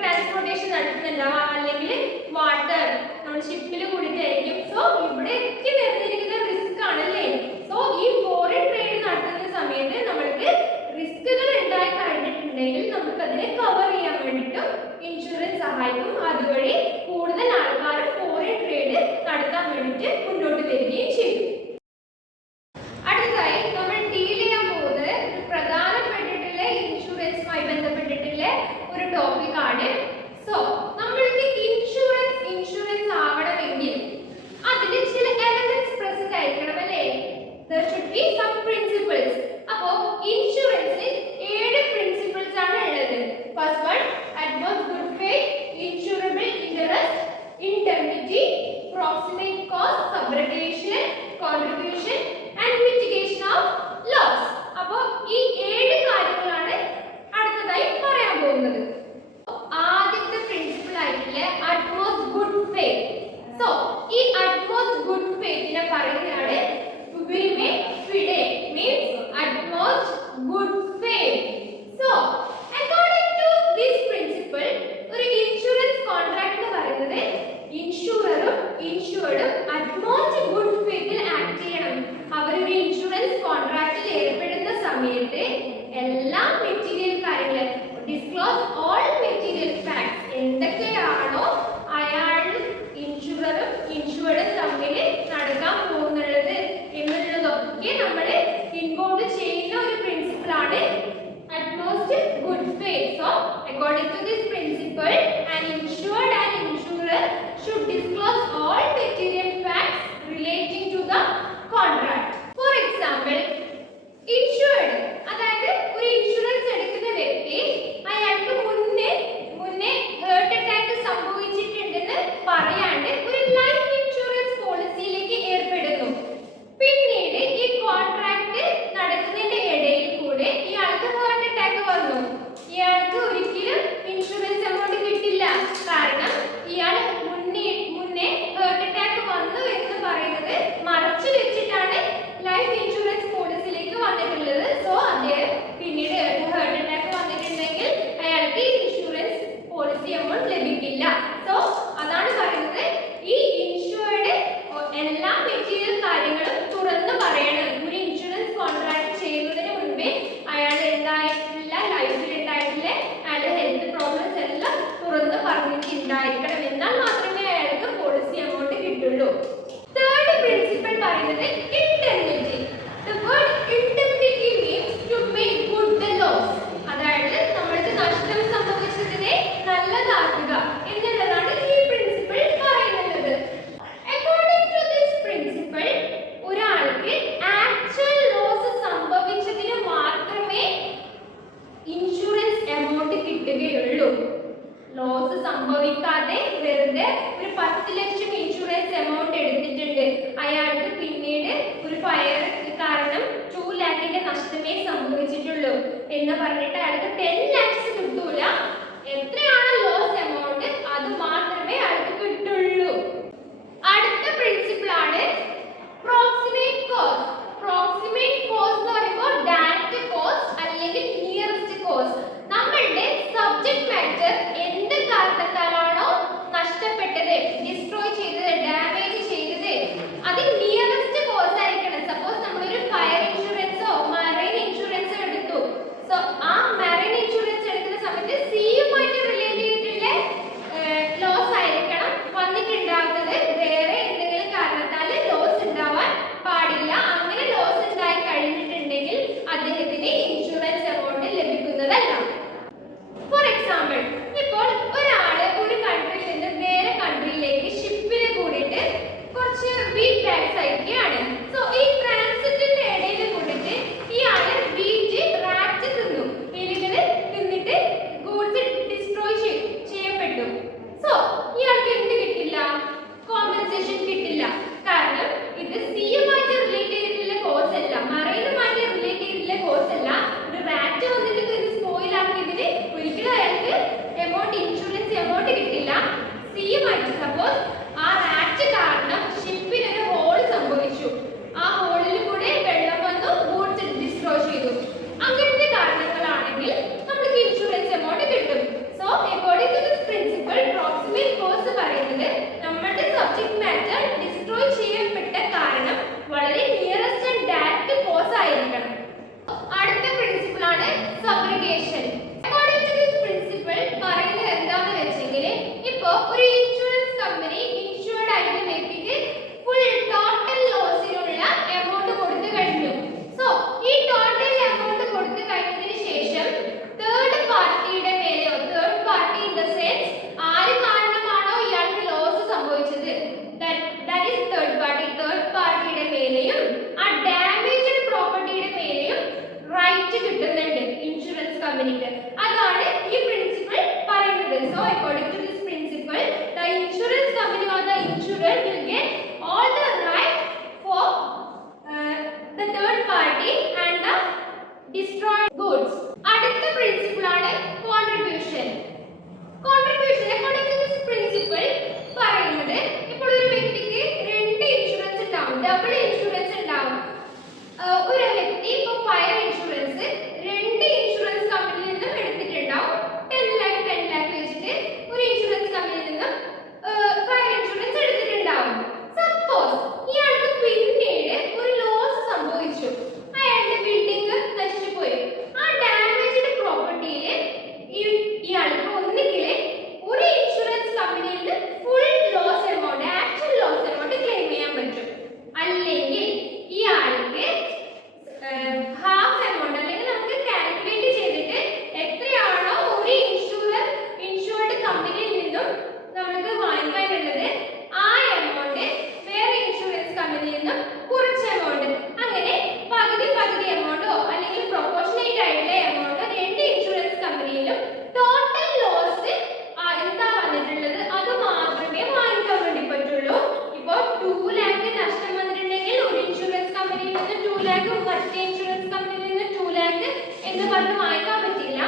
transportation നടക്കുന്നുണ്ടാവാം, അല്ലെങ്കിൽ water നമ്മൾ ഷിപ്പിൽ കൂടിയിട്ടായിരിക്കും. സോ ഇവിടെയൊക്കെ നിറഞ്ഞിരിക്കുന്ന റിസ്ക് ആണല്ലേ. സോ ഈ ഫോറിൻ ട്രേഡ് നടത്തുന്ന സമയത്ത് നമ്മൾക്ക് റിസ്കുകൾ ഉണ്ടായി കഴിഞ്ഞിട്ടുണ്ടെങ്കിൽ നമുക്ക് അതിനെ കവർ ചെയ്യാൻ വേണ്ടിയിട്ടും ഇൻഷുറൻസ് സഹായിക്കും. അതുവഴി കൂടുതൽ ആൾക്കാർ ഫോറിൻ ട്രേഡ് നടത്താൻ വേണ്ടിയിട്ട് മുന്നോട്ട് വരികയും ചെയ്യും. അടുത്തതായി നമ്മൾ ഡീൽ ചെയ്യാൻ പോകുന്നത് പ്രധാനപ്പെട്ടിട്ടുള്ള ഇൻഷുറൻസുമായി ബന്ധപ്പെട്ടിട്ടുള്ള ഒരു ടോപ്പിക് ആണ്. സോ നമ്മൾക്ക് ഇൻഷുറൻസ് ആവണമെങ്കിൽ അതിൽ ചില എലമെന്റ്സ് പ്രസന്റ് ആയിരിക്കണം അല്ലേ. there should be some principles. അപ്പോൾ ഇൻഷുറൻസിൽ 7 പ്രിൻസിപ്പിൾസ് ആണ് ഉള്ളത്. First one, utmost good faith, insurable interest, indemnity, proximate cost, subrogation, contribution and mitigation of loss. അപ്പോൾ ഈ 7 കാര്യങ്ങളാണ് അടുത്തതായി പറയാൻ പോകുന്നത്. ആദ്യത്തെ പ്രിൻസിപ്പിൾ ആയിട്ടുള്ള utmost good faith. സോ ഈ utmost good faith നെ പറയുന്നതാണ് prime fide, means utmost good faith. So according to this principle, ഒരു ഇൻഷുറൻസ് കോൺട്രാക്ട് എന്ന് പറയുന്നത് ഇൻഷുററും ഇൻഷുർഡും utmost good faith ൽ ആക്ട് ചെയ്യണം. അവർ ഒരു ഇൻഷുറൻസ് കോൺട്രാക്റ്റിൽ ഏർപ്പെടുന്ന സമയത്ത് എല്ലാ മെറ്റീരിയൽ കാര്യങ്ങൾ ഡിസ്ക്ലോസ് ഓൾ മെറ്റീരിയൽ ഫാക്ട്സ് എന്തൊക്കെയാണോ അയാൾ ഇൻഷുററും ഇൻഷുർഡും തമ്മിൽ നടക്കാൻ പോകുന്നുള്ളത് എന്നുള്ളതൊക്കെ നമ്മൾ ഇൻവോൾവ് ചെയ്യുന്ന ഒരു പ്രിൻസിപ്പിൾ ആണ് utmost good faith. So according to this principle, an insured and insurer should disclose all material facts relating to the contract. For example, insured അതായത് ഒരു ഇൻഷുറൻസ് എടുക്കുന്ന വ്യക്തി അയാൾക്ക് മുന്നേ ഹാർട്ട് അറ്റാക്ക് സംഭവിച്ചിട്ടുണ്ടെന്ന് പറയാണ്ട് ഒരു ലൈഫ് ഇൻഷുറൻസ് പോളിസിയിലേക്ക് ഏർപ്പെടുന്നു. പിന്നീട് ഈ കോൺട്രാക്ട് നടക്കുന്നതിന്റെ ഇടയിൽ കൂടെ ഇയാൾക്ക് ഹാർട്ട് അറ്റാക്ക് വന്നു. ഇയാൾക്ക് ഒരിക്കലും ഇൻഷുറൻസ് എമൗണ്ട് കിട്ടില്ല. കാരണം ഇയാൾ മുന്നേ ഹാർട്ട് അറ്റാക്ക് വന്നു എന്ന് പറയുന്നത് മറച്ചു വെച്ചിട്ടാണ് ലൈഫ് ഇൻഷുറൻസ് പോളിസിയിലേക്ക് വന്നിട്ടുള്ളത്. സോ അദ്ദേഹം പിന്നീട് ഹാർട്ട് അറ്റാക്ക് വന്നിട്ടുണ്ടെങ്കിൽ അയാൾക്ക് ഇൻഷുറൻസ് പോളിസി എമൗണ്ട് ലഭിക്കില്ല. സോ അതാണ് പറയുന്നത് ഈ ഇൻഷുർഡ് എല്ലാ മെറ്റീരിയൽ കാര്യങ്ങളും തുറന്നു പറയണം. ഒരു ഇൻഷുറൻസ് കോൺട്രാക്ട് ചെയ്യുന്നതിന് മുൻപേ അയാൾ എന്തായിട്ടില്ല ലൈഫിൽ ഉണ്ടായിട്ടില്ല അയാളുടെ ഹെൽത്ത് പ്രോബ്ലംസ് എല്ലാം തുറന്നു പറഞ്ഞിട്ടുണ്ടായിരിക്കണം. എന്നാൽ മാത്രമേ അയാൾക്ക് പോളിസി എമൗണ്ട് കിട്ടുള്ളൂ. തേർഡ് പ്രിൻസിപ്പിൾ പറയുന്നത് indemnity. The word indemnity means to make good the loss. അതായത് നമ്മൾക്ക് നഷ്ടം സംഭവിച്ചതിനെ നല്ലതാക്കുക എന്നുള്ളതാണ് ഈ പ്രിൻസിപ്പിൾ പറയുന്നത്. According to this principle, ഒരാൾക്ക് ആക്ച്വൽ ലോസ് സംഭവിച്ചതിന് മാത്രമേ ഇൻഷുറൻസ് എമൗണ്ട് കിട്ടുകയുള്ളൂ. ലോസ് സംഭവിക്കാതെ വെറുതെ ഒരു 10 ലക്ഷം ഇൻഷുറൻസ് എമൗണ്ട് എടുത്തിട്ടുണ്ട്, അയാൾക്ക് പിന്നീട് ഒരു ഫയർ കാരണം 2 ലാഖിന്റെ നഷ്ടമേ സംഭവിച്ചിട്ടുള്ളൂ എന്ന് പറഞ്ഞിട്ട് അയാൾക്ക് 10 ലാക്സ് കിട്ടൂല. എത്രയാണ് ലോസ് എമൗണ്ട് അത് മാത്രമേ അയാൾക്ക് കിട്ടുള്ളൂ. അടുത്ത പ്രിൻസിപ്പിൾ ആണ് പ്രോക്സിമേറ്റ് കോസ്റ്റ്. പ്രോക്സിമേറ്റ് കോസ്റ്റ് എന്ന് പറയുമ്പോൾ ഡയറക്റ്റ് കോസ്റ്റ് അല്ലെങ്കിൽ നിയറസ്റ്റ് കോസ്റ്റ്. നമ്മളുടെ സബ്ജക്ട് മാറ്റർ എന്ത് കാരണത്താലാണോ നഷ്ടപ്പെട്ടത്, ഡിസ്ട്രോയ് ചെയ്തത്, ഡാമേജ് ചെയ്തത്, അത് നിയറസ്റ്റ് കോസ്റ്റ് ആയിരിക്കണം. സപ്പോസ് നമ്മളൊരു ഫയർ ഇൻഷുറൻസോ മറൈൻ ഇൻഷുറൻസോ എടുത്തു. സോ ആ മറൈൻ ഇൻഷുറൻസ് എടുക്കുന്ന സമയത്ത് സിയുമായിട്ട് റിലേറ്റ് ചെയ്തിട്ടുള്ള ലോസ് ആയിരിക്കണം വന്നിട്ടുണ്ടാകുന്നത്. വേറെ എന്തെങ്കിലും കാരണത്താൽ ലോസ് ഉണ്ടാവാൻ പാടില്ല. അങ്ങനെ ലോസ് ഉണ്ടായി കഴിഞ്ഞിട്ടുണ്ടെങ്കിൽ അദ്ദേഹത്തിന് ഇൻഷുറൻസ് എമൗണ്ട് ലഭിക്കുന്നതല്ല. ഫോർ എക്സാമ്പിൾ, ഇപ്പോൾ ഒരാള് ഒരു കൺട്രിയിൽ നിന്ന് വേറെ കൺട്രിയിലേക്ക് ഷിപ്പിൽ കൂടിയിട്ട് കുറച്ച് വീറ്റ് ബാഗ്സ് അയക്കുകയാണ്. സോ ഈ ട്രാൻസിറ്റിന്റെ ഇടയിൽ കൂടിയിട്ട് ഇയാള് വീറ്റ് റാറ്റ് തിന്നു. എലികള് തിന്നിട്ട് ഗൂഡ്സ് ഡിസ്ട്രോയ് ചെയ്യപ്പെട്ടു. സോ ഇയാൾക്ക് എന്ത് കിട്ടില്ല? കോമ്പൻസേഷൻ കിട്ടില്ല. കാരണം ഇത് സിയുമായിട്ട് റിലേറ്റ് ചെയ്തിട്ടുള്ള കോസ് അല്ല, മറൈനുമായിട്ട് റിലേറ്റ് ചെയ്തിട്ടുള്ള കോസ് അല്ല. ഒരു റാറ്റ് വന്നിട്ട് ഇത് സ്പോയിൽ ആക്കിയതിന് ഒരിക്കലും അയാൾക്ക് ഇൻഷുറൻസ് എമൗണ്ട് കിട്ടില്ല. സിയുമായിട്ട് സപ്പോസ് ആ റാറ്റ് കാരണം ഷിപ്പിന് ഒരു ഹോൾ സംഭവിച്ചു. ആ ഹോളിൽ കൂടെ വെള്ളം വന്നു, ഗൂഡ്സ് ഡിസ്ട്രോയ് ചെയ്തു. അങ്ങനത്തെ കാരണങ്ങളാണെങ്കിൽ നമുക്ക് ഇൻഷുറൻസ് എമൗണ്ട് കിട്ടും. So according to this principle according to this principle, the insurance company or the insurer will get all the right for the third party and the destroyed goods. അടുത്ത principle ആണ് contribution. Contribution according to this principle പറയുന്നത്, ഇപ്പോൾ ഒരു വ്യക്തിക്ക് രണ്ട് insurance ഉണ്ടാവും, double insurance ഉണ്ടാവും. ഒരു വ്യക്തി ഇപ്പോൾ ഫയർ ഇൻഷുറൻസ് രണ്ട് ഇൻഷുറൻസ് കമ്പനിയിൽ നിന്നും എടുത്തിട്ടുണ്ടാവും. 10 lakh വെച്ചിട്ട് ഒരു ഇൻഷുറൻസ് കമ്പനിയിൽ നിന്നും ഫയർ ഇൻഷുറൻസ് എടുത്തിട്ടുണ്ടാവും. സപ്പോസ് ഇയാൾക്ക് പിന്നീട് ഒരു ലോസ് സംഭവിച്ചു, അയാളുടെ ബിൽഡിംഗ് നശിച്ചു പോയി. ആ ഡാമേജ്ഡ് പ്രോപ്പർട്ടിയിൽ ഇയാൾക്ക് ഒന്നുകിൽ ഒരു ഇൻഷുറൻസ് കമ്പനിയിൽ നിന്ന് full loss amount, actual loss amount claim ചെയ്യാൻ പറ്റും. അല്ലെങ്കിൽ ഇയാൾക്ക് ഹാഫ് എമൗണ്ട്, അല്ലെങ്കിൽ നമുക്ക് കാൽക്കുലേറ്റ് ചെയ്തിട്ട് എത്രയാണോ ഒരു ഇൻഷുർഡ് കമ്പനിയിൽ നിന്നും നമുക്ക് വാങ്ങിക്കാനുള്ളത് ആ എമൗണ്ട് വേറെ ഇൻഷുറൻസ് കമ്പനിയിൽ നിന്നും കുറച്ച് എമൗണ്ട്, അങ്ങനെ പകുതി എമൗണ്ടോ അല്ലെങ്കിൽ പ്രൊപ്പോർഷനേറ്റ് ആയിട്ടുള്ള എമൗണ്ടോ രണ്ട് ഇൻഷുറൻസ് കമ്പനിയിലും ടോട്ടൽ ലോസ് എന്താ വന്നിട്ടുള്ളത് അത് മാത്രമേ വാങ്ങിക്കാൻ വേണ്ടി പറ്റുള്ളൂ. ഇപ്പോൾ 2 lakh നഷ്ടം വന്നിട്ടുണ്ടെങ്കിൽ ഒരു ഇൻഷുറൻസ് കമ്പനിയിൽ നിന്ന് 2 lakh, മറ്റേ ഇൻഷുറൻസ് കമ്പനിയിൽ നിന്ന് 2 lakh എന്ന് പറഞ്ഞ് വാങ്ങിക്കാൻ പറ്റില്ല.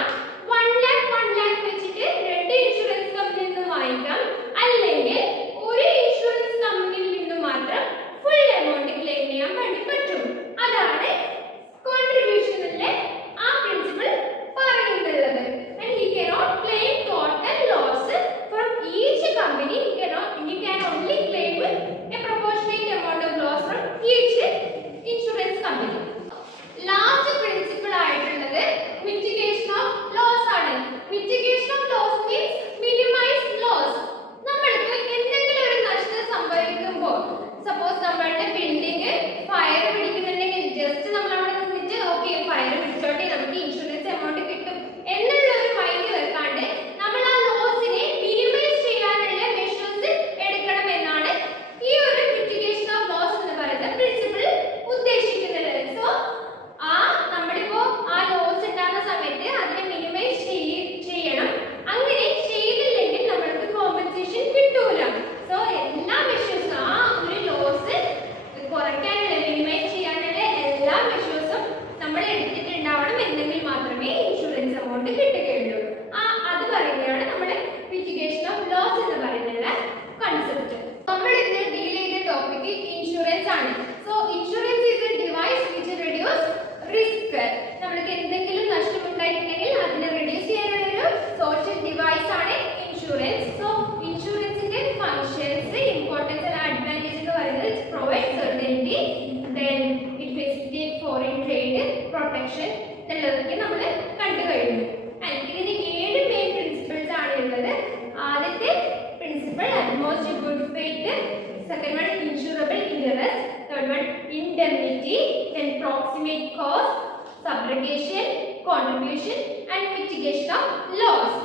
1 lakh വെച്ചിട്ട് രണ്ട് ഇൻഷുറൻസ് കമ്പനിയിൽ നിന്ന് വാങ്ങിക്കാം. അല്ലെങ്കിൽ ഒരു ഇൻഷുറൻസ് കമ്പനിയിൽ നിന്ന് മാത്രം ഫുൾ എമൗണ്ട് ക്ലെയിം ചെയ്യാൻ വേണ്ടി പറ്റും. അതാണ് കോൺട്രിബ്യൂഷനിലെ ആ പ്രിൻസിപ്പിൾ പറയുന്നത്. And he cannot claim total loss from each company. He can only claim a proportionate amount of loss from each insurance company. Last principle ആയിട്ടുള്ളത് mitigation of loss ആണ്. Mitigation of loss means minimize loss. നമ്മൾക്ക് എന്തെങ്കിലും ഒരു നഷ്ടം സംഭവിക്കുമ്പോൾ, suppose നമ്മളുടെ building fire പിടിക്കുന്നുണ്ടെങ്കിൽ just നമ്മൾ അവിടെ നിന്നിട്ട് ഓക്കെ ഫയർ പിടിച്ചോട്ടെ നമുക്ക് ഇൻഷുറൻസ് എമൗണ്ട് കിട്ടും എന്നുള്ള ഒരു മൈൻഡ് വെക്കാണ്ട് നമ്മൾ ആ ലോസിനെ മിനിമൈസ് ചെയ്യാനുള്ള മെഷേഴ്സ് എടുക്കണം എന്നാണ് ഈ ഒരു മിറ്റിഗേഷൻ ഓഫ് ലോസ് എന്ന് പറയുന്ന പ്രിൻസിപ്പിൾ ഉദ്ദേശിക്കുന്നത്. സോ നമ്മളിപ്പോ ആ ലോസ് ഉണ്ടാകുന്ന സമയത്ത് അതിനെ മിനിമൈസ് ചെയ്യണം. അങ്ങനെ ചെയ്തില്ലെങ്കിൽ നമ്മൾക്ക് കോമ്പൻസേഷൻ കിട്ടൂല. സോ എല്ലാ മെഷേഴ്സും ആ ഒരു ലോസ് കുറയ്ക്കാനുള്ള, മിനിമൈസ് ചെയ്യാനുള്ള എല്ലാ മെഷേഴ്സും നമ്മൾ എടുത്തിട്ടുണ്ടാവണം, എന്നെങ്കിൽ മാത്രമേ ഇൻഷുറൻസ് എമൗണ്ട് കിട്ടുകയുള്ളൂ. അത് പറയുന്നതാണ് നമ്മുടെ മിറ്റിഗേഷൻ ഓഫ് ലോസ് എന്ന് പറയുന്ന കൺസെപ്റ്റ്. നമ്മൾ ഇന്ന് ഡീൽ ചെയ്ത ടോപ്പിക് ഇൻഷുറൻസ് ആണ്. So insurance is a device which reduce risk. നമ്മൾക്ക് എന്തെങ്കിലും നഷ്ടമുണ്ടായിട്ടുണ്ടെങ്കിൽ അതിനെ റെഡ്യൂസ് ചെയ്യാനുള്ള ഒരു സോഷ്യൽ ഡിവൈസ് ആണ് ഇൻഷുറൻസ്. സോ ഇൻഷുറൻസിന്റെ ഫങ്ഷൻസ്, ഇമ്പോർട്ടൻസ് ആൻഡ് അഡ്വാൻറ്റേജ് എന്ന് പറയുന്നത് it provides certainty, then it facilitate foreign trade, protection എന്നുള്ളതൊക്കെ നമ്മൾ കണ്ടു കഴിഞ്ഞു. ഇതിന് 7 മെയിൻ പ്രിൻസിപ്പിൾസ് ആണ് ഉള്ളത്. ആദ്യത്തെ principle utmost good faith, second one insurable interest, third one indemnity, then proximate cause, subrogation, contribution and mitigation of loss.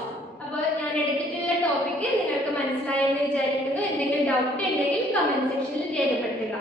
അപ്പോൾ ഞാൻ എടുത്തിട്ടുള്ള ടോപ്പിക്ക് നിങ്ങൾക്ക് മനസ്സിലായെന്ന് വിചാരിക്കുന്നു. എന്തെങ്കിലും ഡൗട്ട് ഉണ്ടെങ്കിൽ കമന്റ് സെക്ഷനിൽ രേഖപ്പെടുത്തുക.